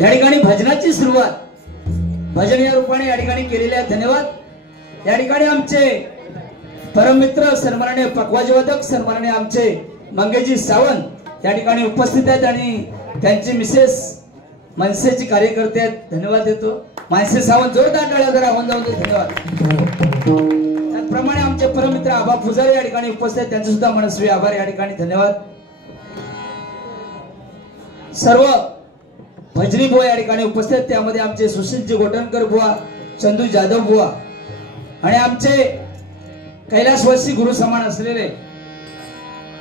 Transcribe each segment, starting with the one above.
या ठिकाणी भजनाची सुरुवात भजन या रूपाने या ठिकाणी केलेले आहे. धन्यवाद. या ठिकाणी आमचे परममित्र सन्माननीय पखवाज वादक सन्माननीय आमचे मंगेजी सावंत या ठिकाणी उपस्थित आहेत आणि त्यांची मिसेस मनसेची कार्यकर्ते आहेत. धन्यवाद देतो. मनसे सावंत जोरदार टाळ्या करा. धन्यवाद. त्याचप्रमाणे आमचे परममित्र आबा फुजारी या ठिकाणी उपस्थित आहेत. त्यांचे सुद्धा मनस्वी आभार या ठिकाणी. धन्यवाद. सर्व भजनी बुवा या ठिकाणी उपस्थित आहेत. त्यामध्ये आमचे सुशीलजी गोटणकर बुवा, चंदू जाधव बुवा आणि आमचे कैलासवासी गुरु समान असलेले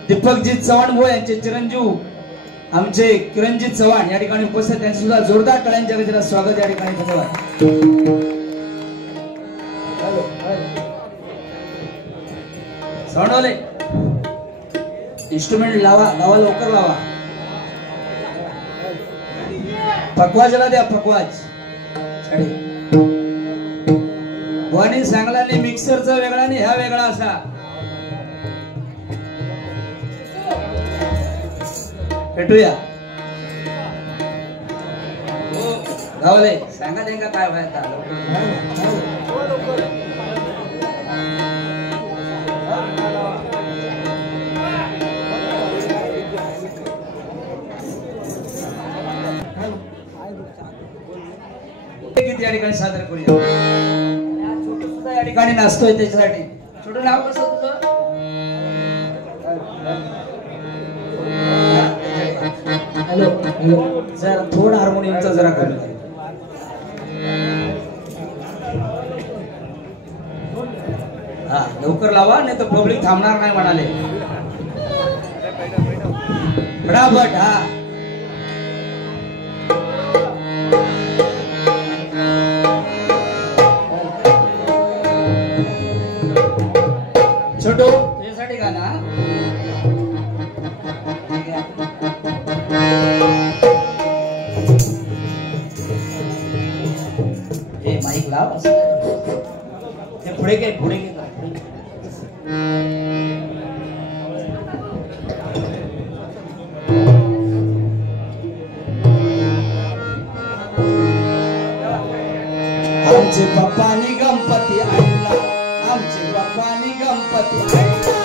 दीपकजी चव्हाण बुवा यांचे चिरंजीव आमचे किरणजी चव्हाण या ठिकाणी उपस्थित. त्यांचे सुद्धा जोरदार टाळ्यांच्या गजरात स्वागत या ठिकाणी. धन्यवाद. साऊंडवाले इन्स्ट्रुमेंट लावा लवकर लावा. पकवाजला द्या. पकवाज बुवानी सांगला नाही मिक्सरचा वेगळा नाही ह्या वेगळा असा. भेटूया. गावले सांगा देंगा काय व्हायचा. या ठिकाणी सादर करूया. छोटू सुद्धा या ठिकाणी नाचतोय त्याच्यासाठी. छोटू नाव कसं तुझं. हॅलो हॅलो जरा थोडा हार्मोनियमचा जरा कमी करा. हा लवकर लावा नाही तर पब्लिक थांबणार नाही म्हणाले. फटाफट. हा छोटू त्यासाठी गाणं. हे माईक लाव. ते पुढे घे पुढे घे. आमचे पप्पानी गणपती आणला. आमचे पप्पानी गणपती आणला.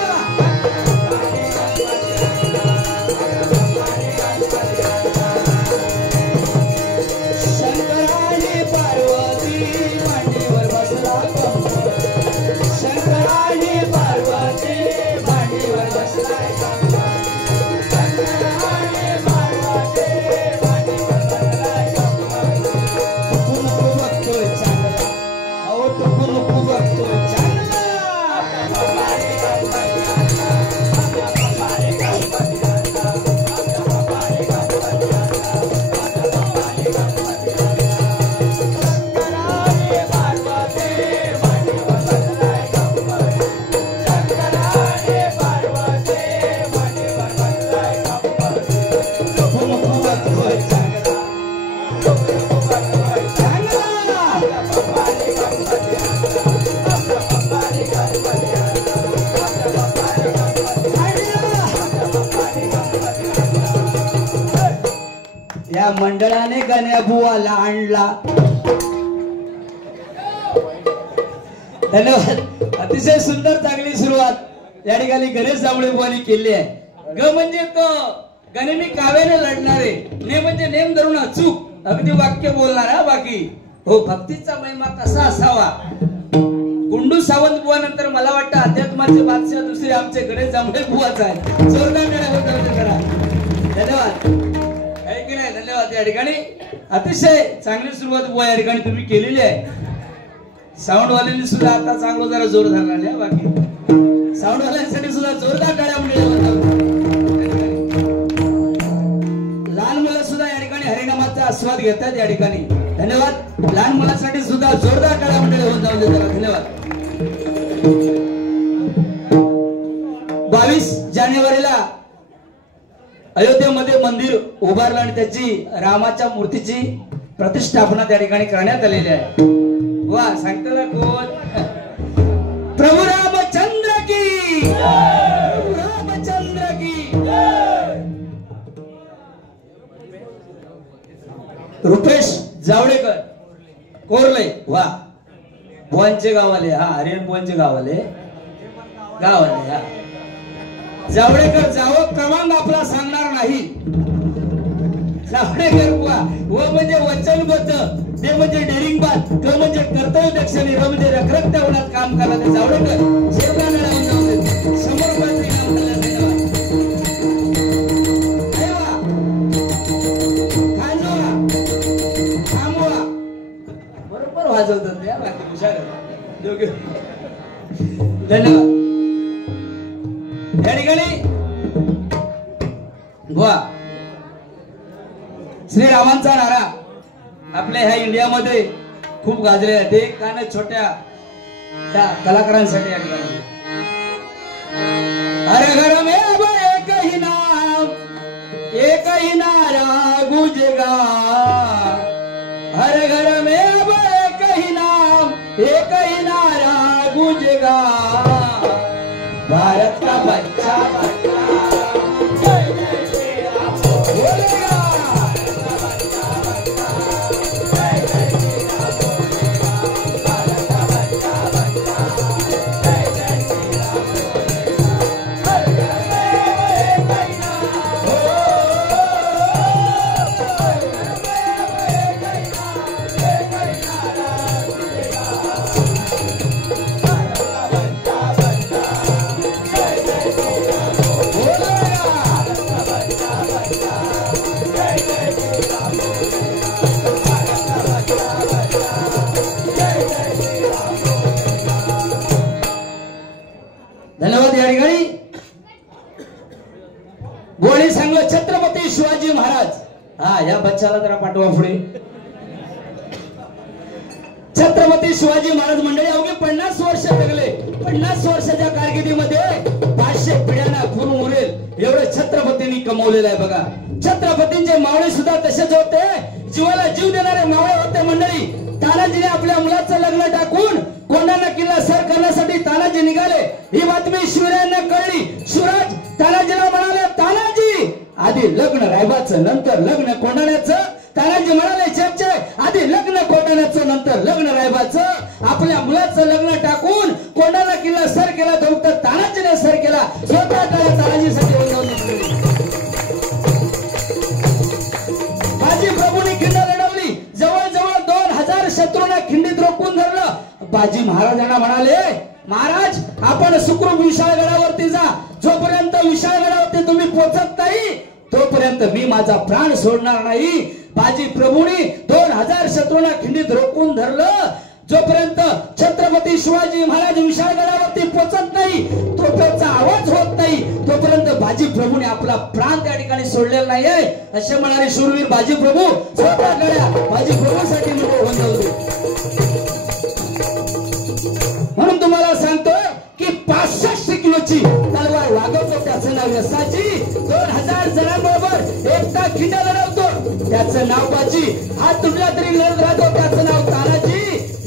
शंकराने पार्वती मांडीवर बसला गणपती. शंकराने पार्वती मांडीवर बसला गणपती. शंकराने पार्वती मांडीवर बसला गणपती. टुकू बघतोय चांगला. अहो टुकू बघतोय चांगला. या मंडळाने गण्या बुवाला आणला. धन्यवाद. अतिशय सुंदर चांगली सुरुवात या ठिकाणी गणेश जांभळे बुवानी केली आहे. ग म्हणजे तो गणे मी काव्याने लढणारे. ने म्हणजे नेम धरून अचूक अगदी वाक्य बोलणार. हा बाकी हो भक्तीचा महिमा कसा असावा. गुंडू सावंत बुवा नंतर मला वाटतं अध्यात्माचे बादशाह दुसरे आमचे गणेश जांभळे बुवाच आहे. जोरदार करा. धन्यवाद. धन्यवाद. या ठिकाणी अतिशय चांगली सुरुवात बुवा या ठिकाणी तुम्ही केलेली आहे. साऊंड वाल्यांनी सुद्धा आता चांगलं जरा जोर धरला नाही. बाकी साऊंड वाल्यांसाठी सुद्धा जोरदार टाळ्या मिळाल्या. लहान मुलं सुद्धा या ठिकाणी हरिनामाचा आस्वाद घेतात या ठिकाणी. धन्यवाद. लहान मुलांसाठी सुद्धा जोरदार टाळ्या मिळाल्या होऊन जाऊ दे. धन्यवाद. 22 जानेवारीला अयोध्येमध्ये मंदिर उभारलं आणि त्याची रामाच्या मूर्तीची प्रतिष्ठापना त्या ठिकाणी करण्यात आलेली आहे. वा सांगताना कोण. प्रभू रामचंद्र की. रामचंद्र की. रुपेश जावडेकर कोरले वा बुवांचे गावाले हा हरियाण बुवांचे गावाले हा जावडेकर जावं क्रमांक आपला सांगणार नाही. जावडेकर बुवा व म्हणजे वचनबद्ध ते म्हणजे डेरिंगबाज क म्हणजे कर्तव्यदक्ष र म्हणजे रखरखत्या होण्यात काम करणारे जावडेकर शेवगाणा लावून जाऊ समोर पाहिजे नाव बरोबर वाजवतात या बाकी हुशार धन्यवाद. या ठिकाणी बुवा श्रीरामांचा नारा आपल्या ह्या इंडियामध्ये खूप गाजले आहे. ते कारण छोट्या त्या कलाकारांसाठी या ठिकाणी हर घर में अब एक ही नारा गूंजेगा. हर घर में अब एक ही नारा गूंजेगा. भारत का बच्चा छत्रपती शिवाजी महाराज. हा या बच्चाला जरा पाठवा पुढे. छत्रपती शिवाजी महाराज मंडळी अवघे 50 वर्ष जगले. 50 वर्षाच्या कारकिर्दीमध्ये 500 पिढ्यांना पूर्ण उरेल एवढे छत्रपतींनी कमवलेलं आहे बघा. छत्रपतींचे मावळे सुद्धा तसेच होते. जीवाला जीव देणारे मावळे होते मंडळी. तानाजीने आपल्या मुलाचं लग्न टाकून कोंढाणा किल्ला सर करण्यासाठी तानाजी निघाले. ही बातमी शिवरायांना कळली. शिवराज तानाजीला म्हणाले तानाजी आधी लग्न रायबाचं नंतर लग्न कोंढाण्याचं. तानाजी म्हणाले चर्चे आधी लग्न कोंढाण्याचं नंतर लग्न रायबाचं. आपल्या मुलाचं लग्न टाकून कोंढाणा किल्ला सर केला तर फक्त तानाजीने सर केला. स्वतः तानाजीसाठी बाजी प्रभूंनी खिंड लढवली. जवळजवळ 2000 शत्रूंना खिंडीत रोखून धरलं. बाजी महाराजांना म्हणाले महाराज आपण सुखरूप विशाळगडावरती जा. जोपर्यंत विशाळगडावरती तुम्ही पोहोचत नाही तोपर्यंत मी माझा प्राण सोडणार नाही. बाजी प्रभूंनी 2000 शत्रूंना खिंडीत रोखून धरलं. जोपर्यंत छत्रपती शिवाजी महाराज विशाळगडावरती पोहोचत नाही तोपर्यंतचा आवाज होत नाही तोपर्यंत बाजी प्रभूने आपला प्राण त्या ठिकाणी सोडलेला नाहीये. असे म्हणाले शूरवीर बाजी प्रभू स्वतः गड्या बाजी प्रभूसाठी वंदवले. म्हणून तुम्हाला सांगतो की 65 किलोची तलवार वागवतो त्याचं नाव यसाची. 2000 जणांबरोबर एकटा खिंड लढवतो त्याचं नाव बाजी. हात तुटला तरी लढत राहतो त्याचं नाव तानाजी.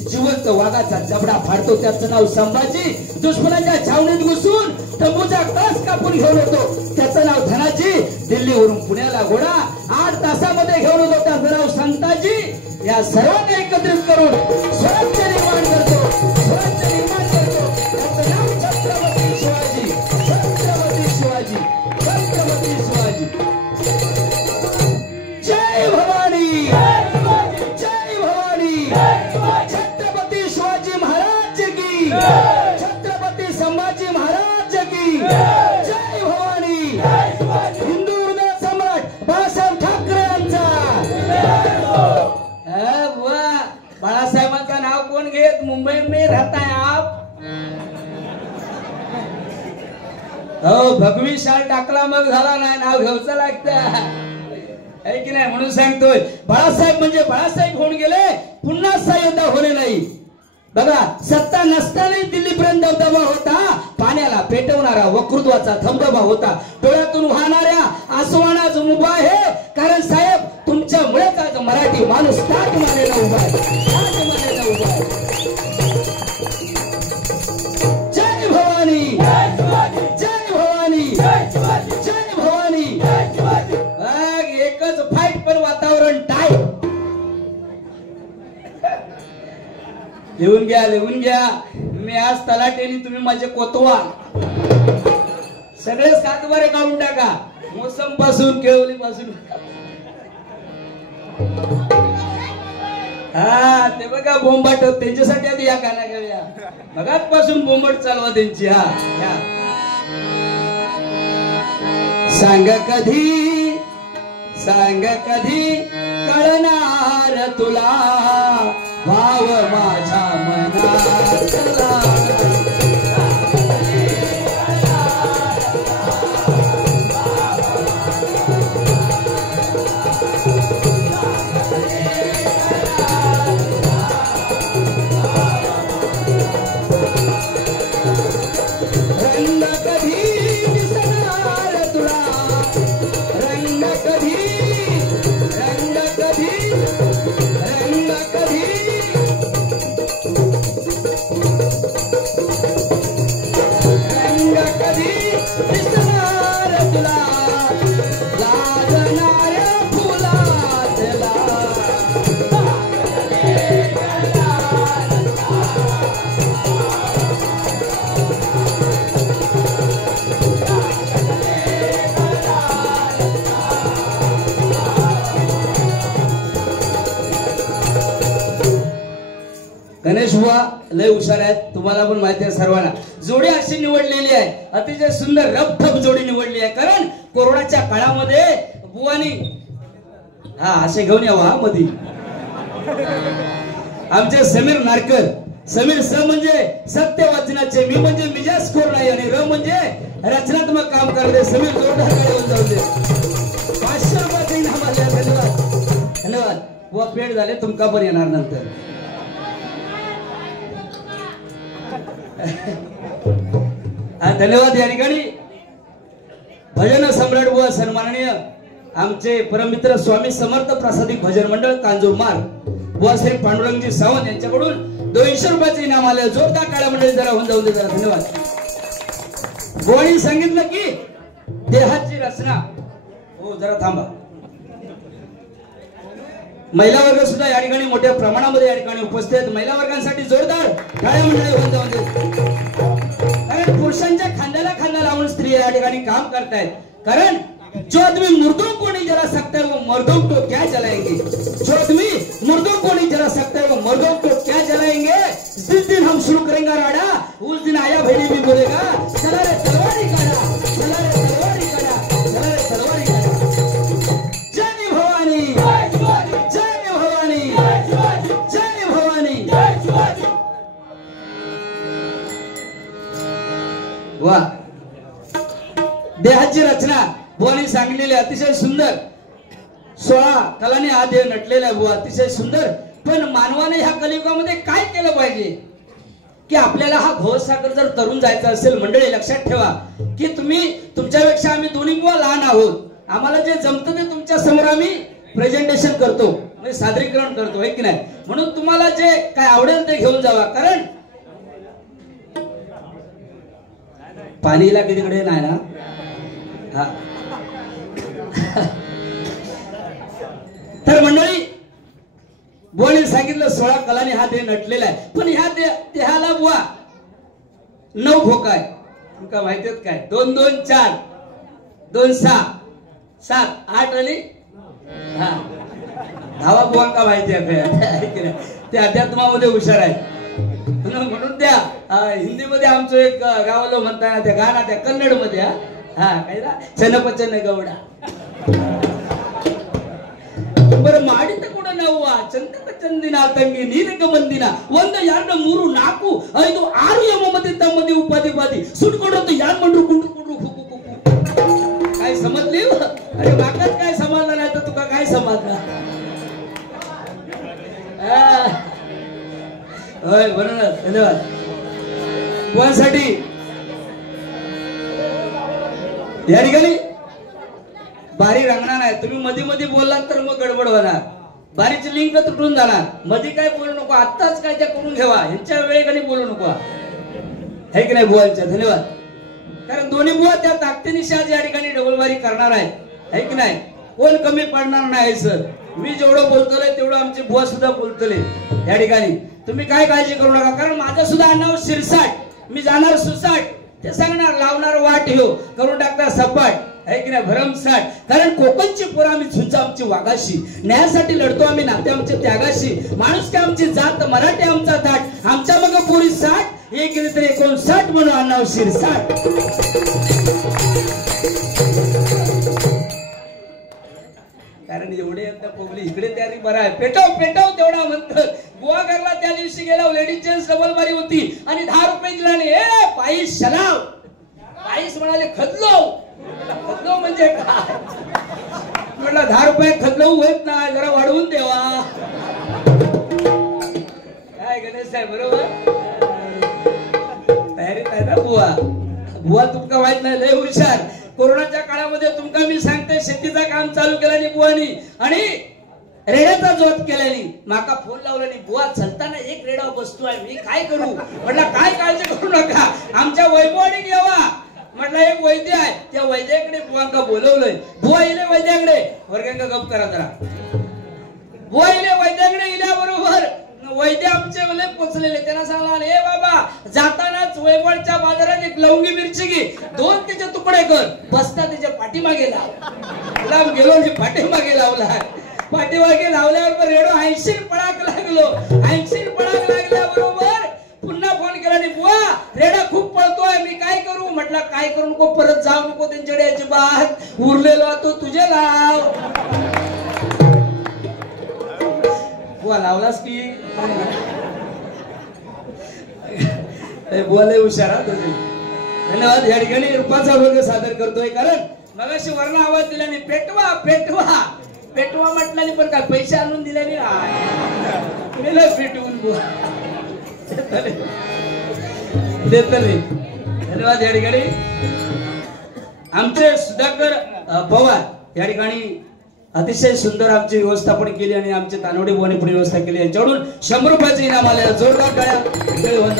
जिवंत वाघाचा जबडा फाडतो त्याचं नाव संभाजी. दुश्मनाच्या छावणीत घुसून तंबूचा कळस कापून घेऊन होतो त्याचं नाव धनाजी. दिल्लीवरून पुण्याला घोडा 8 तासामध्ये घेऊन होतो त्याचं नाव संताजी. या सर्वांना एकत्रित करून स्वराज्य निर्माण करतो. स्वराज्य निर्माण करतो त्याचं नाव छत्रपती शिवाजी. छत्रपती शिवाजी. छत्रपती शिवाजी. जय भवानी. जय भवानी. छत्रपती शिवाजी महाराज की. छत्रपती संभाजी महाराज की. जय भवानी. हिंदू हृदय सम्राट बाळासाहेब ठाकरे यांचा. बाळासाहेबांचं नाव कोण घेत. मुंबई में रहता है आप. हो भगवी शाल टाकला मग झाला नाही नाव घ्यावचं लागतं आहे की नाही. म्हणून सांगतोय बाळासाहेब म्हणजे बाळासाहेब होऊन गेले पुन्हा सायुध होणे नाही. बघा सत्ता नसताना दिल्लीपर्यंत दबदबा होता. पाण्याला पेटवणारा वक्तृत्वाचा धबधबा होता. डोळ्यातून वाहणाऱ्या आसवानाच मुभा आहे. कारण साहेब तुमच्यामुळेच आज मराठी माणूस ताट मानेला उभा आहे. ताट मानेला उभा आहे. जय भवानी. जय भवानी. जय भवानी. एकच फाईट पण वातावरण टाईट. लिहून घ्या. मी आज तलाटेनी, तुम्ही माझे कोतवाल. सगळे 7 बारे काढून टाका, मोसम पासून केळवली पासून. हा ते बघा बोंबाट, त्यांच्यासाठी आधी या गाणं घेऊया. मगाचपासून बोंबट चालवा त्यांची. हा सांग कधी कळणार तुला भाव माझ्या मनातला. गणेश बुवा लय हुशार आहेत, तुम्हाला पण माहिती आहे सर्वांना. जोडी अशी निवडलेली आहे, अतिशय सुंदर रफठप जोडी निवडली आहे. कारण कोरोनाच्या काळामध्ये बुवानी हा असे घेऊन यावा मधी आमचे समीर नारकर. समीर स म्हणजे सत्य वाचनाचे, मी म्हणजे मिजाज खोर नाही, आणि र म्हणजे रचनात्मक काम करते. समीर जोरदार गाडी जाऊ दे. 500 रुपये इनाम आले. धन्यवाद बुवा. पेड झाले, तुमका पण येणार नंतर. धन्यवाद. या ठिकाणी भजन सम्राट बुवा सन्माननीय आमचे परममित्र स्वामी समर्थ प्रासादिक भजन मंडळ कांजूरमार बुवा श्री पांडुरंगजी सावंत यांच्याकडून 200 रुपयाचे इनाम आले. जोरदार काळ्या मंडळी जरा होऊन जाऊ दे जरा. धन्यवाद. बुवानी सांगितलं की देहाची रचना. हो जरा थांबा. महिला वर्ग सुद्धा या ठिकाणी मोठ्या प्रमाणामध्ये या ठिकाणी उपस्थित आहेत. महिला वर्गांसाठी जोरदार काळ्या मंडळी होऊन जाऊ दे. कारण पुरुषांच्या खांद्याला खांदा लावून स्त्रिया या ठिकाणी काम करतायत. कारण जो आदमी मुर्दों को नहीं जला सकता है वो मर्दों को क्या जलाएंगे. जो आदमी मुर्दों को नहीं जला सकता है वो मर्दों को क्या जलाएंगे. जिस दिन हम शुरू करेंगे राडा, उस दिन आया भैरी भी बोलेगा चला रे तलवारी काढ़ा, चला रे तलवारी काढ़ा, चला रे तलवारी काढ़ा. जय भवानी, जय भवानी, जय भवानी. वा. देहाची रचना बुवानी सांगलेली अतिशय सुंदर. 16 कलाने हा देह नटलेला बुवा अतिशय सुंदर. पण मानवाने ह्या कलियुगामध्ये काय केलं पाहिजे की आपल्याला हा घोषसागर जर तरुण जायचा असेल, मंडळी लक्षात ठेवा की तुम्ही तुमच्यापेक्षा आम्ही दोन्ही बुवा लहान आहोत. आम्हाला जे जमतं ते तुमच्या समोर आम्ही प्रेझेंटेशन करतो, म्हणजे सादरीकरण करतो, है की नाही. म्हणून तुम्हाला जे काय आवडेल ते घेऊन जावा. कारण पाणीला तिकडे नाही ना. हा तर मंडळी बुवाने सांगितलं 16 कलाने हा देह नटलेला आहे. पण ह्या देहाला बुवा 9 भोका आहे. तुमका माहिती आहेत काय? 2 2 4 2 6 7 8 आणि हा 10 बुवांका माहिती आहे. ते अध्यात्मामध्ये हुशार आहेत. म्हणून त्या हिंदीमध्ये आमचं एक गावाला म्हणताना त्या गाणा त्या कन्नड मध्ये हा काय चनपचन गौडा बरं ಮಾಡಿದ ಕೂಡ ನಾವು ಚಂದಕ ಚಂದಿನ ತಂಗಿ ನೀರಕ ಮಂದಿನ 1 2 3 4 5 6 ಯಮಮತಿ ತಮ್ಮದಿ ಉಪಾದಿ ಬಾದಿ ಸುಟ್ಕೊಡೋದು ಯಾರು ಮಂಡ್ರು ಕುಂಡ್ರು ಕುಂಡ್ರು ಹುಕು ಹುಕು काय समजली. अरे वाकात काय समाधान आहे तर तुका काय समाधान. होय बरोबर. धन्यवाद. कोणासाठी या ठिकाणी बारी रंगणार आहे. तुम्ही मध्ये मध्ये बोललात तर मग गडबड होणार. बारीची लिंक तुटून जाणार. मध्ये काय बोलू नको, आत्ताच काय त्या करून ठेवा. यांच्या वेळेकडे बोलू नको, है की नाही बुवांच्या. धन्यवाद. कारण दोन्ही बुवा त्या ताकदीनिशी आज या ठिकाणी डबलबारी करणार आहेत, है की नाही. कोण कमी पडणार नाही सर. मी जेवढं बोलतोय तेवढं आमचे बुवा सुद्धा बोलतले या ठिकाणी. तुम्ही काय काळजी करू नका, कारण माझं सुद्धा आडनाव शिरसाट, मी जाणार सुसाट, ते सांगणार लावणार वाट हो, करून टाकता सपाट, आहे की नाही भरमसाट. कारण कोकणची पोरं आम्ही झुंज आमची वाघाशी, न्यायासाठी लढतो आम्ही नाते आमच्या त्यागाशी, माणूस काय आमची जात मराठी आमचा थाट, आमच्या मग पुरी 60 एक केली तरी 59 म्हणून आडनाव शिरसाट. कारण एवढे आता पब्लिक इकडे तयारी बरं आहे, पेटव पेटव तेवढा म्हणतात. गोवा घरला त्या दिवशी गेला, लेडीज जेंट्स डबल बारी होती आणि 10 रुपये दिला नाही, ए पायीस शलाव, पायीस म्हणाले खदलो, खदलो म्हणजे काय म्हटलं, 10 रुपये खदलो होत नाही, जरा वाढवून देवा. काय गणेश साहेब बरोबर तयारीत आहे ना बुवा. बुवा तुमका माहित नाही, लय हुशार. कोरोनाच्या काळामध्ये तुमका मी सांगते, शेतीचा काम चालू केल्याने बुवानी आणि रेड्याचा जोत केल्याने माका फोन लावल्याने, बुवा चलताना एक रेडा बसतो आहे, मी काय करू. म्हटलं काय काळजी करू नका, आमच्या वैभवाने येवा. म्हटलं एक वैद्य आहे, त्या वैद्याकडे बुवांका बोलवलंय. बुवा इले वैद्याकडे, वर्गांका गप करा जरा. बुवा इले वैद्याकडे गेल्याबरोबर वैद्य आमचे मला पोचलेले, त्यांना सांगला, ए बाबा जातानाच वैभवच्या बाजारात एक लवंगी मिरची घे, 2 त्याचे तुकडे कर, बसता त्याच्या पाठीमागे लाव. गेलो आणि पाठीमागे लावला. पाठीमागे लावल्यावर रेडो 80 पडाक लागलो. 80 पडाक लागल्याबरोबर पुन्हा फोन केला आणि बुवा रेडा खूप पळतोय, मी काय करू. म्हटलं काय करू नको, परत जाऊ नको त्यांच्याकडे अजिबात, उरलेलो तो तुझे लाव. बुवा लावलास की बुवाला हुशार. धन्यवाद. या ठिकाणी रूपाचा वर्ग सादर करतोय, कारण मगाशी वर्ण आवाज दिल्याने पेटवा पेटवा पेटवा म्हटल्याने पण काय पैसे आणून दिल्याने पेटवून बुवा देत नाही. धन्यवाद. या ठिकाणी आमचे सुधाकर पवार या ठिकाणी अतिशय सुंदर आमची व्यवस्थापन केली आणि आमचे तानवडे बुवाने पुढे व्यवस्था केली. यांच्याकडून 100 रुपयाचे इनाम आले. जोरदार टाळ्या. धन्यवाद.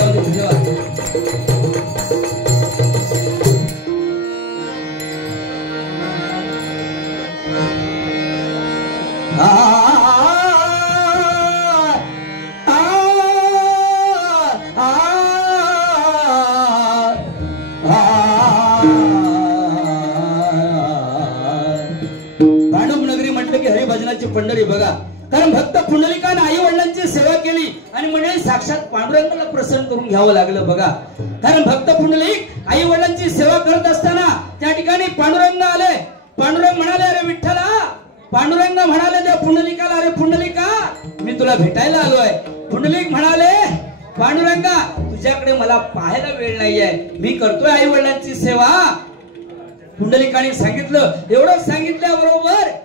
हरिभजनाची पंढरी बघा, कारण भक्त पुंडलिकाने आई वडिलांची सेवा केली आणि मंडळी साक्षात पांडुरंगाला प्रसन्न करून घ्यावं लागलं बघा. कारण भक्त पुंडलिक आई वडिलांची सेवा करत असताना त्या ठिकाणी पांडुरंग आले. पांडुरंग म्हणाले, अरे विठ्ठला. पांडुरंग म्हणाले त्या पुंडलिकाला, अरे पुंडलिका मी तुला भेटायला आलोय. पुंडलिक म्हणाले, पांडुरंगा तुझ्याकडे मला पाहायला वेळ नाहीये, मी करतोय आई वडिलांची सेवा. पुंडलिकाने सांगितलं. एवढं सांगितल्याबरोबर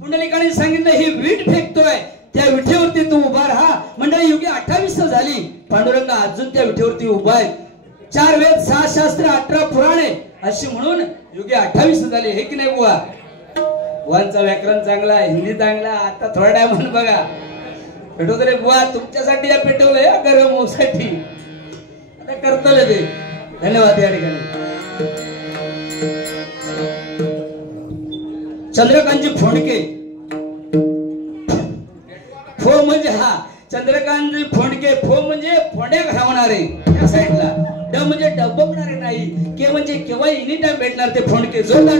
पुंडलिकाने सांगितलं, ही वीट फेकतोय, त्या विठेवरती तू उभा राहा. मंडळी युगी 28 झाली, पांडुरंग अजून त्या विठेवरती उभा आहे. 4 वेद 6 शास्त्र 18 पुराणे अशी म्हणून युगी 28 झाली, हे की नाही बुवा. बुवांचा व्याकरण चांगला, हिंदी चांगला. आता थोड्या टाइम बघा पेटवतो रे बुवा, तुमच्यासाठी या पेटवलंय गरम होसाठी, आता करतले ते. धन्यवाद. या ठिकाणी चंद्रकांतजी फोंडके, फो म्हणजे हा चंद्रकांतजी फोंडके. फो म्हणजे फोंड्या घावणारे त्या साईडला, ड म्हणजे डबकणारे नाही, के म्हणजे केव्हा एनी टाइम भेटणार ते फोंडके. जोरदार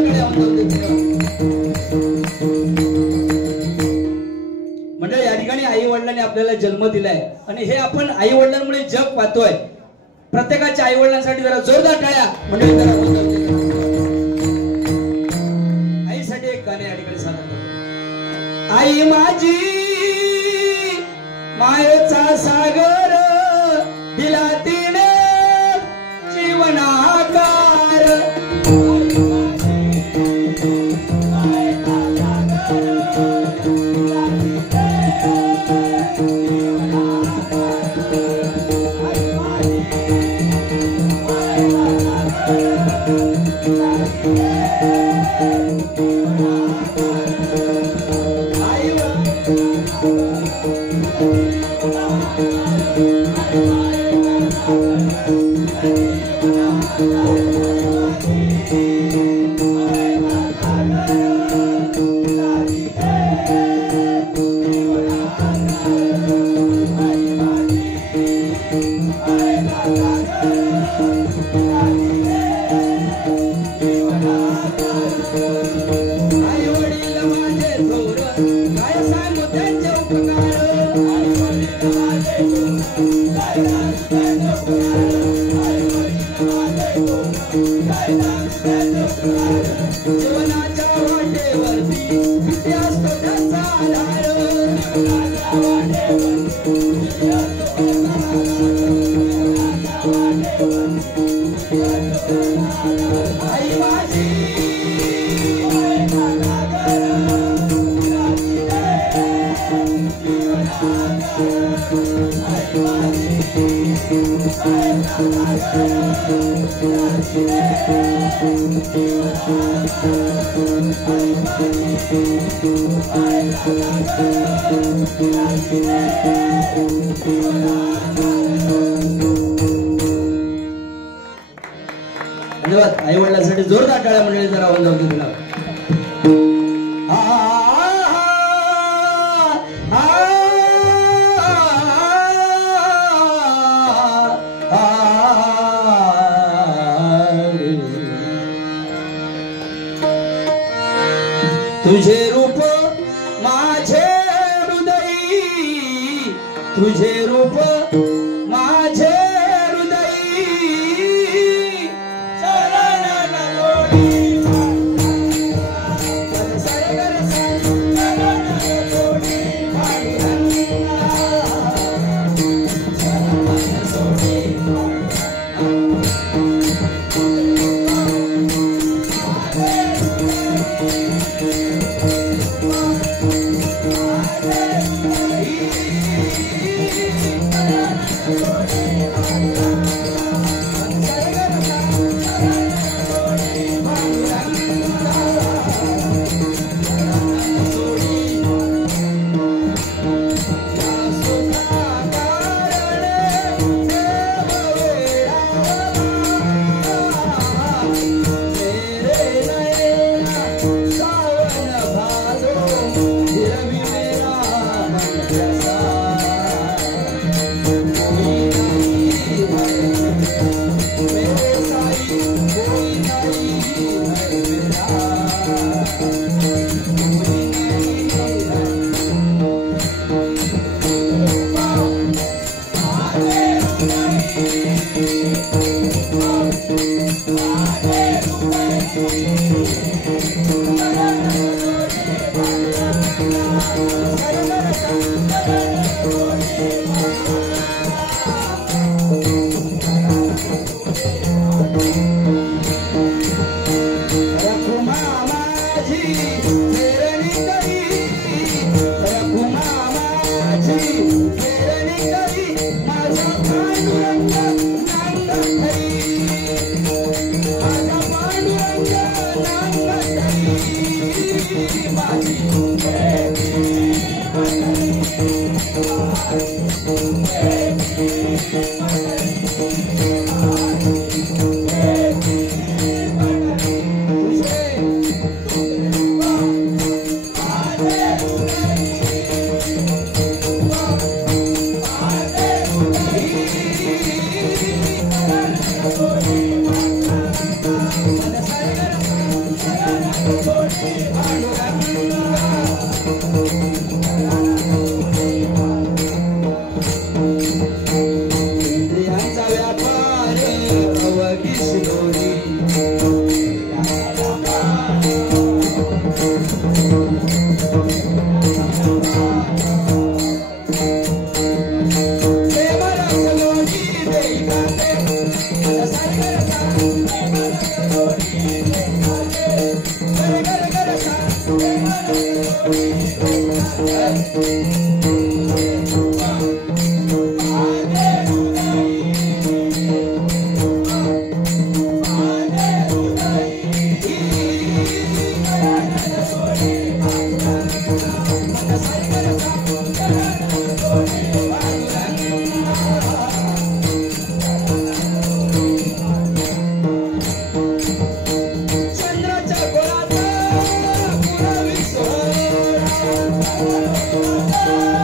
म्हणजे या ठिकाणी आई वडिलांनी आपल्याला जन्म दिलाय आणि हे आपण आई वडिलांमुळे जग पाहतोय. प्रत्येकाच्या आई वडिलांसाठी जरा जोरदार टाळ्या. म्हणजे आईसाठी एक गाणे या ठिकाणी सादर करतो. आई माझी मायेचा सागर दिला तिने जीवनाकार. सांगू त्यांचे उपकार जीवनाच्या वाटेवरती किती असतो त्यांचा आधार आई माझी धन्यवाद. आई वडिलांसाठी जोरदार टाळ्या मंडळी जरा आवाज जाऊ तुला तुझे रूप माझे हृदयी तुझे रूप माझे हृदयी Oh,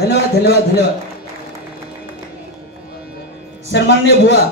धन्यवाद धन्यवाद धन्यवाद सन्माननीय बुवा